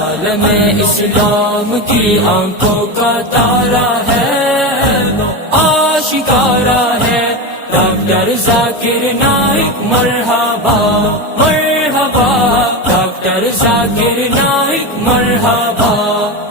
عالم اسلام کی آنکھوں کا تارا ہے، آشکارا ہے ڈاکٹر ذاکر نائک مرحبا مرحبا، ڈاکٹر ذاکر نائک مرحبا،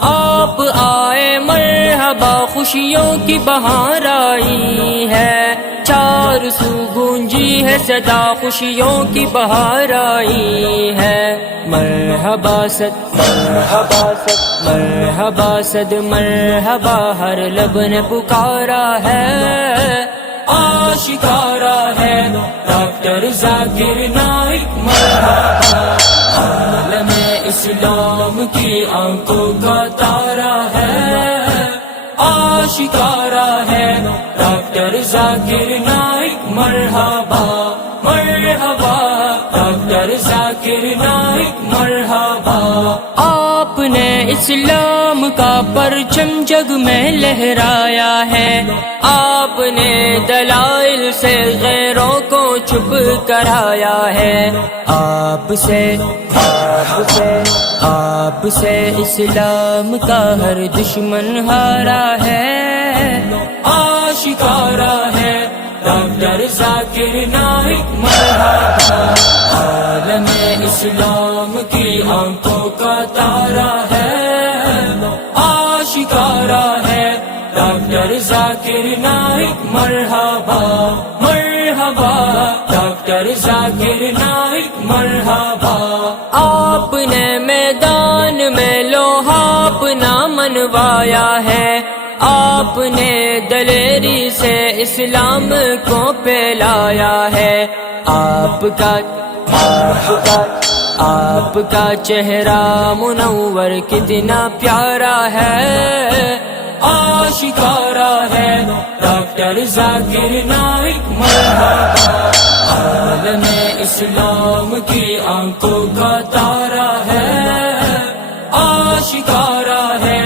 آپ آئے مرحبا، خوشیوں کی بہار آئی ہے، چار سو گونجی ہے صدا، خوشیوں کی بہار آئی ہے، مرحبا صد مرحبا صد مرحبا صد مرحبا، ہر لب نے پکارا ہے، آشکارا ہے ڈاکٹر ذاکر نائک مرحبا، عالم اسلام کی آنکھوں کا تارا ہے، آشکارا ہے ڈاکٹر ذاکر نائک مرحبا مرحبا، ڈاکٹر ذاکر نائک مرحبا، آپ نے اسلام کا پرچم جگ میں لہرایا ہے، آپ نے دلائل سے غیروں کو چپ کرایا ہے، آپ سے اسلام کا ہر دشمن ہارا ہے، آشکارا ہے ڈاکٹر ذاکر نائک مرحبا، عالم اسلام کی آنکھوں کا تارا ہے، آشکارا ہے ڈاکٹر ذاکر نائک مرحبا مرحبا، ڈاکٹر ذاکر نائک مرحبا، آپ نے میدان میں لوہا اپنا منوایا ہے، آپ نے دلیری سے اسلام کو پھیلایا ہے، آپ کا چہرہ منور کتنا پیارا ہے، آشکارا ہے ڈاکٹر ذاکر نائک مرحبا، عالم اسلام کی آنکھوں کا تارا ہے، آشکارا ہے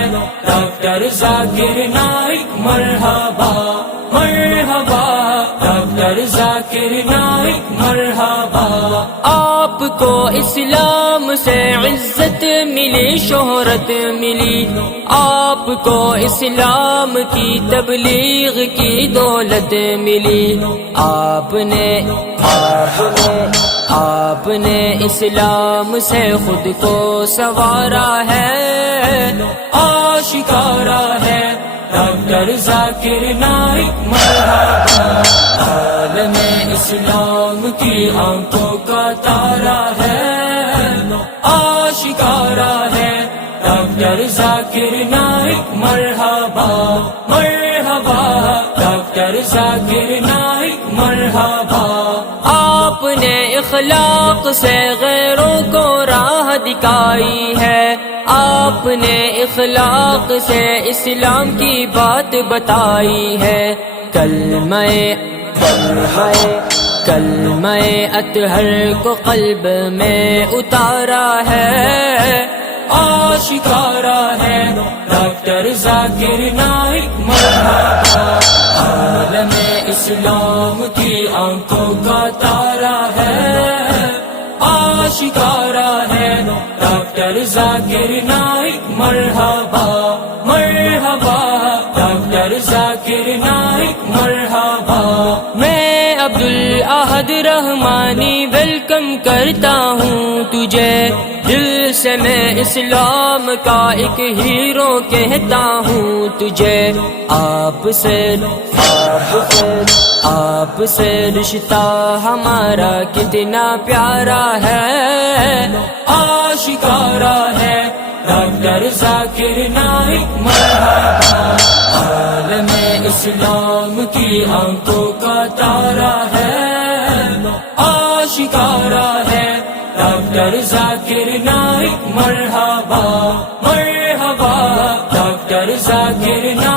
ڈاکٹر ذاکر نائک مرحبا مرحبا، ڈاکٹر ذاکر نائک مرحبا، آپ کو اسلام سے عزت ملی، شہرت ملی، آپ کو اسلام کی تبلیغ کی دولت ملی، آپ نے اسلام سے خود کو سنوارا ہے، آشکارا ہے ڈاکٹر ذاکر نائک مرحبا، عالم اسلام کی آنکھوں کا تارا ہے، آشکارا ہے ڈاکٹر ذاکر نائک مرحبا مرحبا، ڈاکٹر ذاکر نائک مرحبا، آپ نے اخلاق سے غیروں کو راہ دکھائی ہے، آپ نے اخلاق سے اسلام کی بات بتائی ہے، کلمہ اطہر کو قلب میں اتارا ہے، آشکارا ہے ڈاکٹر ذاکر نائک مرحبا، عالم اسلام کی آنکھوں کا تارا ہے، آشکارا ہے ڈاکٹر ذاکر نائک مرحبا مرحبا، ڈاکٹر ذاکر نائک مرحبا، میں عبدالاحد رحمانی ویلکم کرتا ہوں تجھے، دل سے میں اسلام کا ایک ہیرو کہتا ہوں تجھے، آپ سے رشتہ ہمارا کتنا پیارا ہے، آشکارا ہے ڈاکٹر ذاکر نائک مرحبا، عالم اسلام کی آنکھوں کا تارا ہے، آشکارا ہے ڈاکٹر ذاکر نائک مرحبا مرحبا، ڈاکٹر ذاکر نائک